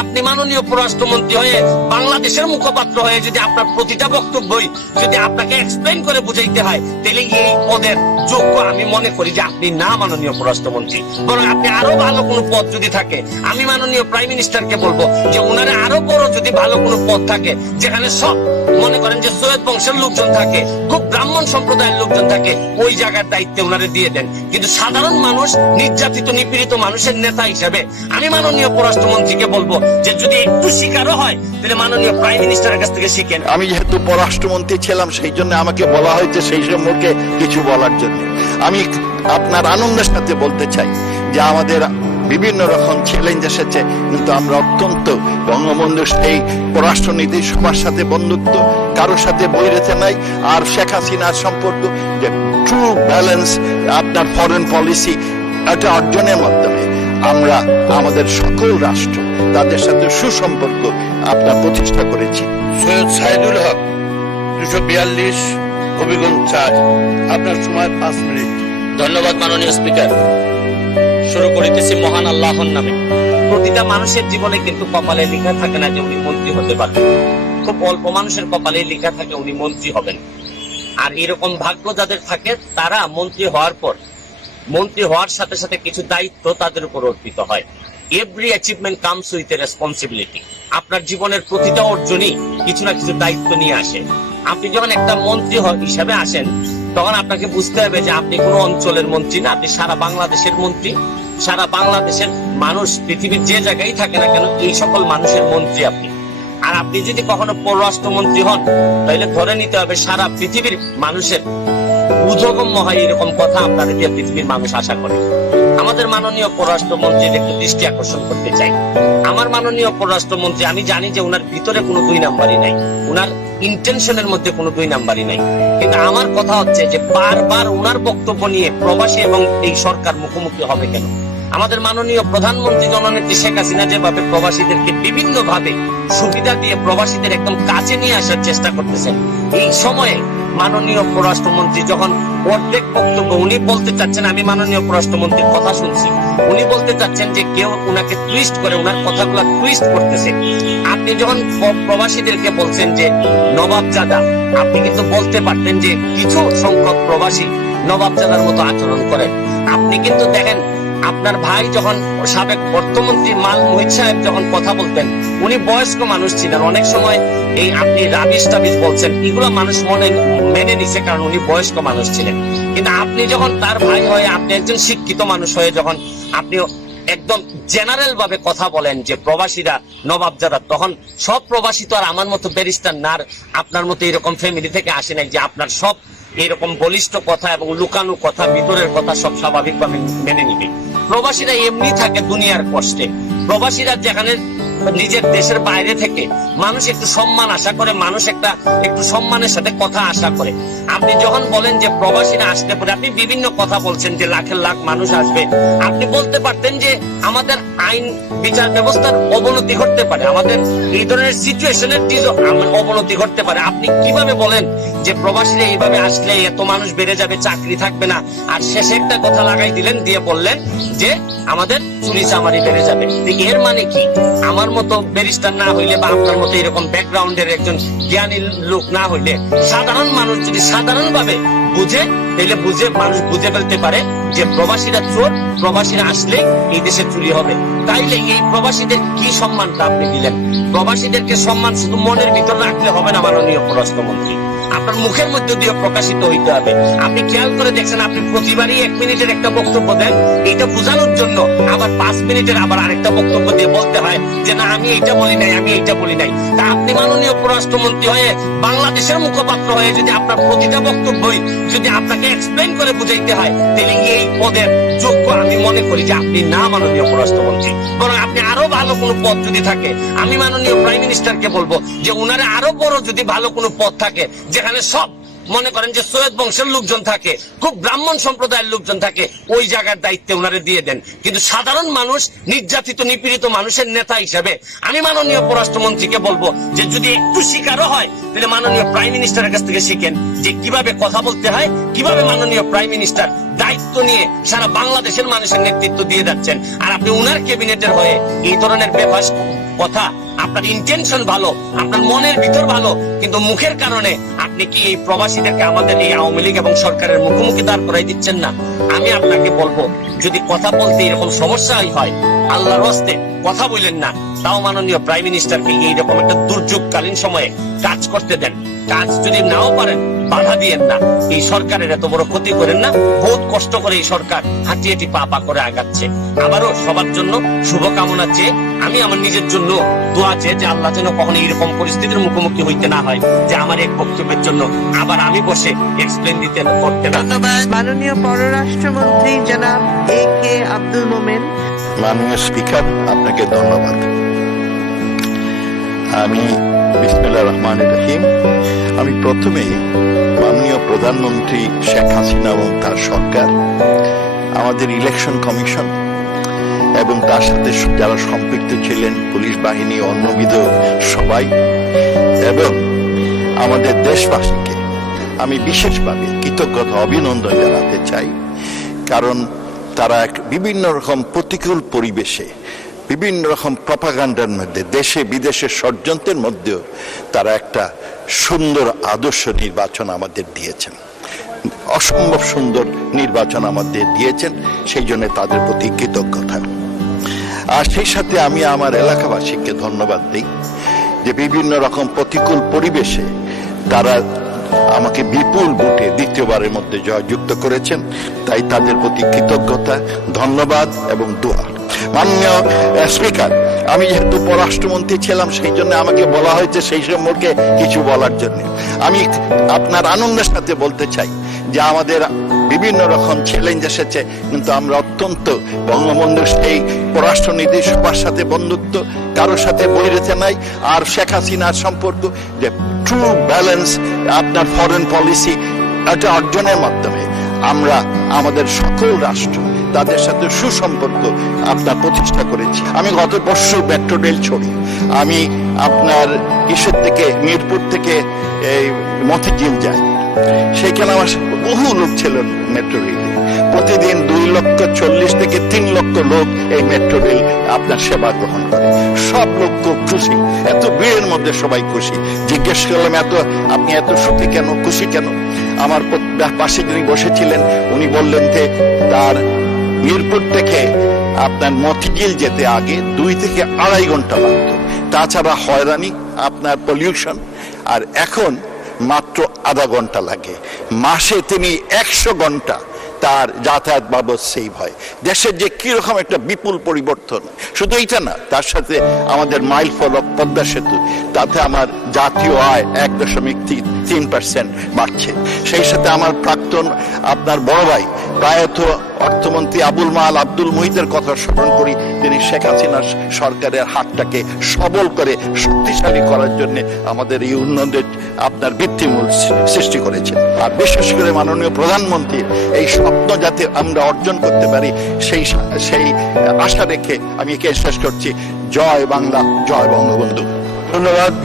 আপনি মাননীয় পররাষ্ট্রমন্ত্রী হয়ে বাংলাদেশের মুখপাত্র হয়ে যদি আপনার প্রতিটা বক্তব্যই যদি আপনাকে এক্সপ্লেইন করে বুঝাইতে হয়, তাহলে এই পদের যোগ্য আমি মনে করি যে আপনি না মাননীয় পররাষ্ট্রমন্ত্রী। বরং আপনি আরো ভালো কোনো পদ যদি থাকে, আমি মাননীয় প্রাইম মিনিস্টারকে বলবো যে ওনারা আরো বড় যদি ভালো কোনো পদ থাকে, যেখানে সব মনে করেন যে সৈয়দ বংশের লোকজন থাকে, খুব ব্রাহ্মণ সম্প্রদায়ের লোকজন থাকে, ওই জায়গার দায়িত্বে ওনারা দিয়ে দেন। কিন্তু সাধারণ মানুষ, নির্যাতিত নিপীড়িত মানুষের নেতা হিসেবে আমি মাননীয় পররাষ্ট্রমন্ত্রীকে বলবো যে যদি একটু শিকারও হয় তাহলে মাননীয় প্রাইম মিনিস্টারের কাছ থেকে শিখেন। আমি যেহেতু পররাষ্ট্রমন্ত্রী ছিলাম, সেই জন্য আমাকে বলা হয়েছে সেই সম্পর্কে কিছু বলার জন্য। আমি আপনার আনন্দের সাথে বলতে চাই যে আমাদের বিভিন্ন রকম চ্যালেঞ্জ এসেছে, কিন্তু আমরা অত্যন্ত বঙ্গবন্ধুর সেই পররাষ্ট্রনীতি, সবার সাথে বন্ধুত্ব, কারোর সাথে বৈরিতা নাই। আর শেখ হাসিনার সম্পর্ক যে ট্রু ব্যালেন্স আপনার ফরেন পলিসি, এটা অর্জনের মাধ্যমে আমরা আমাদের সকল রাষ্ট্র তাদের সাথে সুসম্পর্ক আপনার প্রতিষ্ঠা করেছি। সৈয়দ সাইদুল হক 242 হবিগঞ্জ 4। আপনার সময় 5 মিনিট। ধন্যবাদ মাননীয় স্পিকার। শুরু করিতেছি মহান আল্লাহর নামে। প্রতিটা মানুষের জীবনে কিন্তু কপালে লেখা থাকে না যে উনি মন্ত্রী হতে পারবেন। খুব অল্প মানুষের কপালে লেখা থাকে উনি মন্ত্রী হবেন। আর এরকম ভাগ্য যাদের থাকে, তারা মন্ত্রী হওয়ার পর, মন্ত্রী হওয়ার সাথে সাথে কিছু দায়িত্ব তাদের উপর অর্পিত হয়। Every achievement comes with a responsibility. আপনার জীবনের প্রতিটা অর্জনই কিছু না কিছু দায়িত্ব নিয়ে আসে। আপনি যখন একটা মন্ত্রী হিসাবে আসেন, তখন আপনাকে বুঝতে হবে যে আপনি কোনো অঞ্চলের মন্ত্রী না, আপনি সারা বাংলাদেশের মন্ত্রী। সারা বাংলাদেশের মানুষ, পৃথিবীর যে জায়গায় থাকে না কেন, এই সকল মানুষের মন্ত্রী আপনি। আর আপনি যদি কখনো পররাষ্ট্রমন্ত্রী হন, তাহলে ধরে নিতে হবে সারা পৃথিবীর মানুষের উদ্যোগম্য হয় এরকম কথা আপনাদের দিয়ে পৃথিবীর মানুষ আশা করে। আমাদের মাননীয় পররাষ্ট্রমন্ত্রীর একটু দৃষ্টি আকর্ষণ করতে চাই। আমার মাননীয় পররাষ্ট্রমন্ত্রী, আমি জানি যে ওনার ভিতরে কোনো 2 নাম্বারই নাই, ওনার ইন্টেনশনের মধ্যে কোনো 2 নাম্বারই নাই। কিন্তু আমার কথা হচ্ছে যে বারবার ওনার বক্তব্য নিয়ে প্রবাসী এবং এই সরকার মুখোমুখি হবে কেন? আমাদের মাননীয় প্রধানমন্ত্রী জননেত্রী শেখ হাসিনা যেভাবে প্রবাসীদেরকে বিভিন্ন ভাবে সুবিধা দিয়ে প্রবাসীদের একদম কাছে নিয়ে আসার চেষ্টা করতেছেন, এই সময়ে মাননীয় পররাষ্ট্রমন্ত্রী যখন অর্ধেক বক্তব্য উনি বলতে চাচ্ছেন, আমি মাননীয় পররাষ্ট্রমন্ত্রীর কথা শুনছি, উনি বলতে চাচ্ছেন যে কেউ উনাকে টুইস্ট করে, উনার কথাগুলো টুইস্ট করতেছে। আপনি যখন প্রবাসীদেরকে বলছেন যে নবাবজাদা, আপনি কিন্তু বলতে পারতেন যে কিছু সংখ্যক প্রবাসী নবাবজাদার মতো আচরণ করেন। আপনি কিন্তু দেখেন, আপনার ভাই যখন সাবেক অর্থমন্ত্রী মাল মুহিত সাহেব যখন কথা বলতেন, উনি বয়স্ক মানুষ ছিলেন। অনেক সময় এই আপনি রাবিশ টাবিশ বলছেন, এগুলো মানুষ মেনে নিছে, কারণ উনি বয়স্ক মানুষ ছিলেন। কিন্তু আপনি যখন তার ভাই হয়ে, আপনি একজন শিক্ষিত মানুষ হয়ে যখন আপনি একদম জেনারেল ভাবে কথা বলেন যে প্রবাসীরা নবাবজাদা, তখন সব প্রবাসী তো আর আমার মতো ব্যারিস্টার না, আপনার মতো এরকম ফ্যামিলি থেকে আসে নাই যে আপনার সব এরকম বলিষ্ঠ কথা এবং লুকানো কথা, ভিতরের কথা সব স্বাভাবিকভাবে মেনে নিবে। প্রবাসীরা এমনি থাকে দুনিয়ার কষ্টে। প্রবাসীরা যেখানে নিজের দেশের বাইরে থেকে মানুষ একটু সম্মান আশা করে, মানুষ একটু সম্মানের সাথে কথা আশা করে। আপনি যখন বলেন যে প্রবাসীরা আসতে পারে, আপনি বিভিন্ন কথা বলছেন যে লাখের লাখ মানুষ আসবে। আপনি বলতে পারতেন যে আমাদের আইন বিচার ব্যবস্থার অবনতি ঘটতে পারে, আমাদের এই ধরনের সিচুয়েশনের অবনতি ঘটতে পারে। আপনি কিভাবে বলেন যে প্রবাসীরা এইভাবে আসলে এত মানুষ বেড়ে যাবে, চাকরি থাকবে না, আর শেষে একটা কথা লাগাই দিলেন, দিয়ে বললেন যে আমাদের চুরি চামারি বেড়ে যাবে। এর মানে কি? আমার মতো ব্যারিস্টার না হইলে বা আপনার মতো এরকম ব্যাকগ্রাউন্ডের একজন জ্ঞানী লোক না হইলে, সাধারণ মানুষ যদি সাধারণ ভাবে বুঝে, তাহলে মানুষ বুঝে ফেলতে পারে যে প্রবাসীরা চোর, প্রবাসীরা আসলে এই দেশে চুরি হবে। তাইলে এই প্রবাসীদের কি সম্মানটা আপনি দিলেন? প্রবাসীদেরকে সম্মান শুধু মনের ভিতর রাখলে হবে না মাননীয় পররাষ্ট্রমন্ত্রী, আপনার মুখের মধ্যে দিয়ে প্রকাশিত হইতে হবে। আপনি খেয়াল করে দেখছেন, আপনি প্রতিবারই 1 মিনিটের একটা বক্তব্য দেন, এইটা বোঝানোর জন্য আবার 5 মিনিটের আবার আরেকটা বক্তব্য দিয়ে বলতে হয় যে না আমি এইটা বলি নাই, আমি এইটা বলি নাই। তা আপনি মাননীয় পররাষ্ট্রমন্ত্রী হয়ে বাংলাদেশের মুখপাত্র হয়ে যদি আপনার প্রতিটা বক্তব্যই যদি আপনাকে এক্সপ্লেইন করে বুঝাইতে হয়, তাহলে এই পদের যোগ্য আমি মনে করি যে আপনি না মাননীয় পররাষ্ট্রমন্ত্রী। বরং আপনি আরো ভালো কোনো পদ যদি থাকে, আমি মাননীয় প্রাইম মিনিস্টারকে বলবো যে উনারে আরো বড় যদি ভালো কোনো পদ থাকে, যেখানে সব মনে করেন যে সৈয়দ বংশের লোকজন থাকে, খুব ব্রাহ্মণ সম্প্রদায়ের লোকজন থাকে, ওই জায়গার দায়িত্বে ওনারে দিয়ে দেন। কিন্তু সাধারণ মানুষ, নির্যাতিত নিপীড়িত মানুষের নেতা হিসেবে আমি মাননীয় পররাষ্ট্রমন্ত্রীকে বলবো যে যদি একটু শিকারও হয় তাহলে মাননীয় প্রাইম মিনিস্টারের কাছ থেকে শিখেন যে কিভাবে কথা বলতে হয়, কিভাবে মাননীয় প্রাইম মিনিস্টার দায়িত্ব নিয়ে সারা বাংলাদেশের মানুষের নেতৃত্ব দিয়ে যাচ্ছেন। আর আপনি উনার ক্যাবিনেটের হয়ে এই ধরনের বেফাস কথা, আপনার ইন্টেনশন ভালো, আপনার মনের ভিতর ভালো, কিন্তু মুখের কারণে আপনি কি এই প্রবাসীদেরকে আমাদের এই আওয়ামী লীগ এবং সরকারের মুখোমুখি দাঁড় করাই দিচ্ছেন না? আমি আপনাকে বলবো যদি কথা বলতে এরকম সমস্যাই হয়, আল্লাহর হস্তে কথা বলেন না। তাও মাননীয় প্রাইম মিনিস্টারকে এইরকম একটা দুর্যোগকালীন সময়ে কাজ করতে দেন। কাজ যদি নাও পারেন বাধা দিয়েন না। এই সরকারের এত বড় ক্ষতি করেন না। বহুত কষ্ট করে এই সরকার হাঁটি হাঁটি পা পা করে আগাচ্ছে। আবারও সবার জন্য শুভকামনা চেয়ে আমি আমার নিজের জন্য দোয়া চেয়ে যে আল্লাহ যেন কখনো এরকম পরিস্থিতির মুখোমুখি হইতে না হয় যে আমার এক বক্তব্যের জন্য আবার আমি বসে এক্সপ্লেন দিতে করতে না। মাননীয় পররাষ্ট্রমন্ত্রী জনাব A.K. আব্দুল মোমেন। মাননীয় স্পিকার, আপনাকে ধন্যবাদ। আমি বিসমিল্লাহির রহমানির রহিম। আমি প্রথমেই মাননীয় প্রধানমন্ত্রী শেখ হাসিনা এবং তার সরকার, আমাদের ইলেকশন কমিশন এবং তার সাথে যারা সম্পৃক্ত ছিলেন, পুলিশ বাহিনী, অন্যবিধ সবাই এবং আমাদের দেশবাসীকে আমি বিশেষভাবে কৃতজ্ঞতা অভিনন্দন জানাতে চাই। কারণ তারা বিভিন্ন রকম প্রতিকূল পরিবেশে, বিভিন্ন রকম প্রপাগান্ডার মধ্যে, দেশে বিদেশে ষড়যন্ত্রের মধ্যেও তারা একটা সুন্দর আদর্শ নির্বাচন আমাদের দিয়েছেন, অসম্ভব সুন্দর নির্বাচন আমাদের দিয়েছেন। সেই জন্য তাদের প্রতি কৃতজ্ঞতা। আর সেই সাথে আমি আমার এলাকাবাসীকে ধন্যবাদ দিই যে বিভিন্ন রকম প্রতিকূল পরিবেশে তারা আমাকে বিপুল ভোটে দ্বিতীয়বারের মধ্যে জয়যুক্ত করেছেন। তাই তাদের প্রতি কৃতজ্ঞতা, ধন্যবাদ এবং দোয়া। মাননীয় স্পিকার, আমি যেহেতু পররাষ্ট্রমন্ত্রী ছিলাম সেই জন্য আমাকে বলা হয়েছে সেই সম্পর্কে কিছু বলার জন্য। আমি আপনার আনন্দের সাথে বলতে চাই যে আমাদের বিভিন্ন রকম চ্যালেঞ্জ এসেছে, কিন্তু আমরা অত্যন্ত বঙ্গবন্ধুর সেই পররাষ্ট্রনীতি, সবার সাথে বন্ধুত্ব, কারোর সাথে বৈরিতা নাই। আর শেখ হাসিনার সম্পর্ক যে ট্রু ব্যালেন্স আপনার ফরেন পলিসি, এটা অর্জনের মাধ্যমে আমরা আমাদের সকল রাষ্ট্র তাদের সাথে সুসম্পর্ক আপনার প্রতিষ্ঠা করেছি। আমি গত বর্ষ মেট্রো রেল ছড়ি, আমি আপনার ঈশ্বর থেকে মিরপুর থেকে এই মতিঝিল যাই, সেখানে আমার বহু লোক ছিল মেট্রো রেলে। প্রতিদিন 2,40,000 থেকে 3 লক্ষ লোক এই মেট্রো রেল আপনার সেবা গ্রহণ করে। সব লোক খুব খুশি, এত ভিড়ের মধ্যে সবাই খুশি। জিজ্ঞেস করলাম আপনি এত সুখী কেন, খুশি কেন? আমার পাশে যিনি বসেছিলেন উনি বললেন যে তার মিরপুর থেকে আপনার মতিঝিল যেতে আগে 2 থেকে 2.5 ঘন্টা লাগতো, তাছাড়া হয়রানি, আপনার পলিউশন, আর এখন মাত্র আধা ঘন্টা লাগে। মাসে তিনি 100 ঘন্টা তার যাতায়াত বাবদ সেভ হয়। দেশের যে কিরকম একটা বিপুল পরিবর্তন, শুধু এইটা না, তার সাথে আমাদের মাইল ফলক পদ্মা সেতু, তাতে আমার জাতীয় আয় 1.3% বাড়ছে। সেই সাথে আমার প্রাক্তন আপনার বড় ভাই প্রায়ত অর্থমন্ত্রী আবুল মাল আব্দুল মুহিতের কথা স্মরণ করি, তিনি শেখ হাসিনার সরকারের হাতটাকে সবল করে শক্তিশালী করার জন্য আমাদের এই উন্নয়নের আপনার ভিত্তিমূল সৃষ্টি করেছেন। আর বিশেষ করে মাননীয় প্রধানমন্ত্রীর এই স্বপ্ন যাতে আমরা অর্জন করতে পারি সেই আশা রেখে আমি একে শেষ করছি। জয় বাংলা, জয় বঙ্গবন্ধু।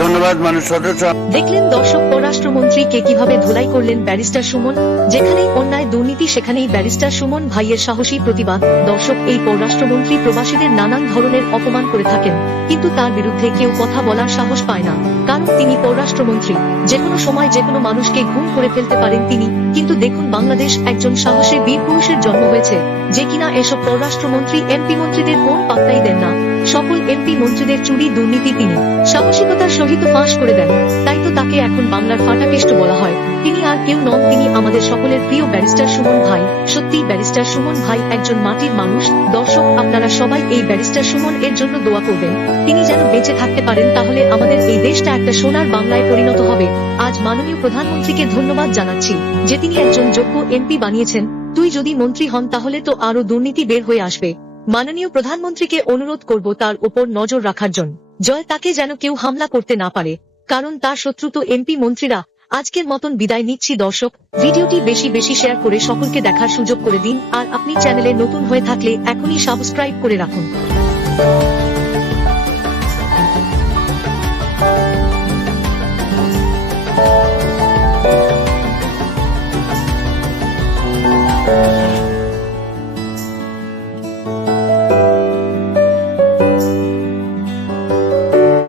ধন্যবাদ মানুষ সদস্য। দেখলেন দর্শক, পররাষ্ট্রমন্ত্রীকে কিভাবে ধুলাই করলেন ব্যারিস্টার সুমন। যেখানেই অন্যায় দুর্নীতি সেখানেই ব্যারিস্টার সুমন ভাইয়ের সাহসী প্রতিবাদ। দর্শক, এই পররাষ্ট্রমন্ত্রী প্রবাসীদের নানান ধরনের অপমান করে থাকেন, কিন্তু তার বিরুদ্ধে কেউ কথা বলার সাহস পায় না, কারণ তিনি পররাষ্ট্রমন্ত্রী। যে কোনো সময় যে কোনো মানুষকে গুম করে ফেলতে পারেন তিনি। কিন্তু দেখুন, বাংলাদেশ একজন সাহসী বীর পুরুষের জন্ম হয়েছে, যে কিনা এসব পররাষ্ট্রমন্ত্রী এমপি মন্ত্রীদের কোন পাত্তাই দেন না। সকল এমপি মন্ত্রীদের চুরি দুর্নীতি তিনি সাহসিকতার সহিত ফাঁস করে দেন। তাই তো তাকে এখন বাংলার ফাটাকেষ্ট বলা হয়। তিনি আর কেউ নন, তিনি আমাদের সকলের প্রিয় ব্যারিস্টার সুমন ভাই। সত্যি ব্যারিস্টার সুমন ভাই একজন মাটির মানুষ। দর্শক, আপনারা সবাই এই ব্যারিস্টার সুমন এর জন্য দোয়া করবেন, তিনি যেন বেঁচে থাকতে পারেন, তাহলে আমাদের এই দেশটা একটা সোনার বাংলায় পরিণত হবে। আজ মাননীয় প্রধানমন্ত্রীকে ধন্যবাদ জানাচ্ছি যে তিনি একজন যোগ্য এমপি বানিয়েছেন। তুই যদি মন্ত্রী হন তাহলে তো আরো দুর্নীতি বের হয়ে আসবে। মাননীয় প্রধানমন্ত্রীকে অনুরোধ করব তার উপর নজর রাখার জন্য। জয় তাকে যেন কেউ হামলা করতে না পারে, কারণ তার শত্রু তো এমপি মন্ত্রীরা। আজকের মতন বিদায় নিচ্ছি দর্শক। ভিডিওটি বেশি বেশি শেয়ার করে সকলকে দেখার সুযোগ করে দিন, আর আপনি চ্যানেলে নতুন হয়ে থাকলে এখনই সাবস্ক্রাইব করে রাখুন।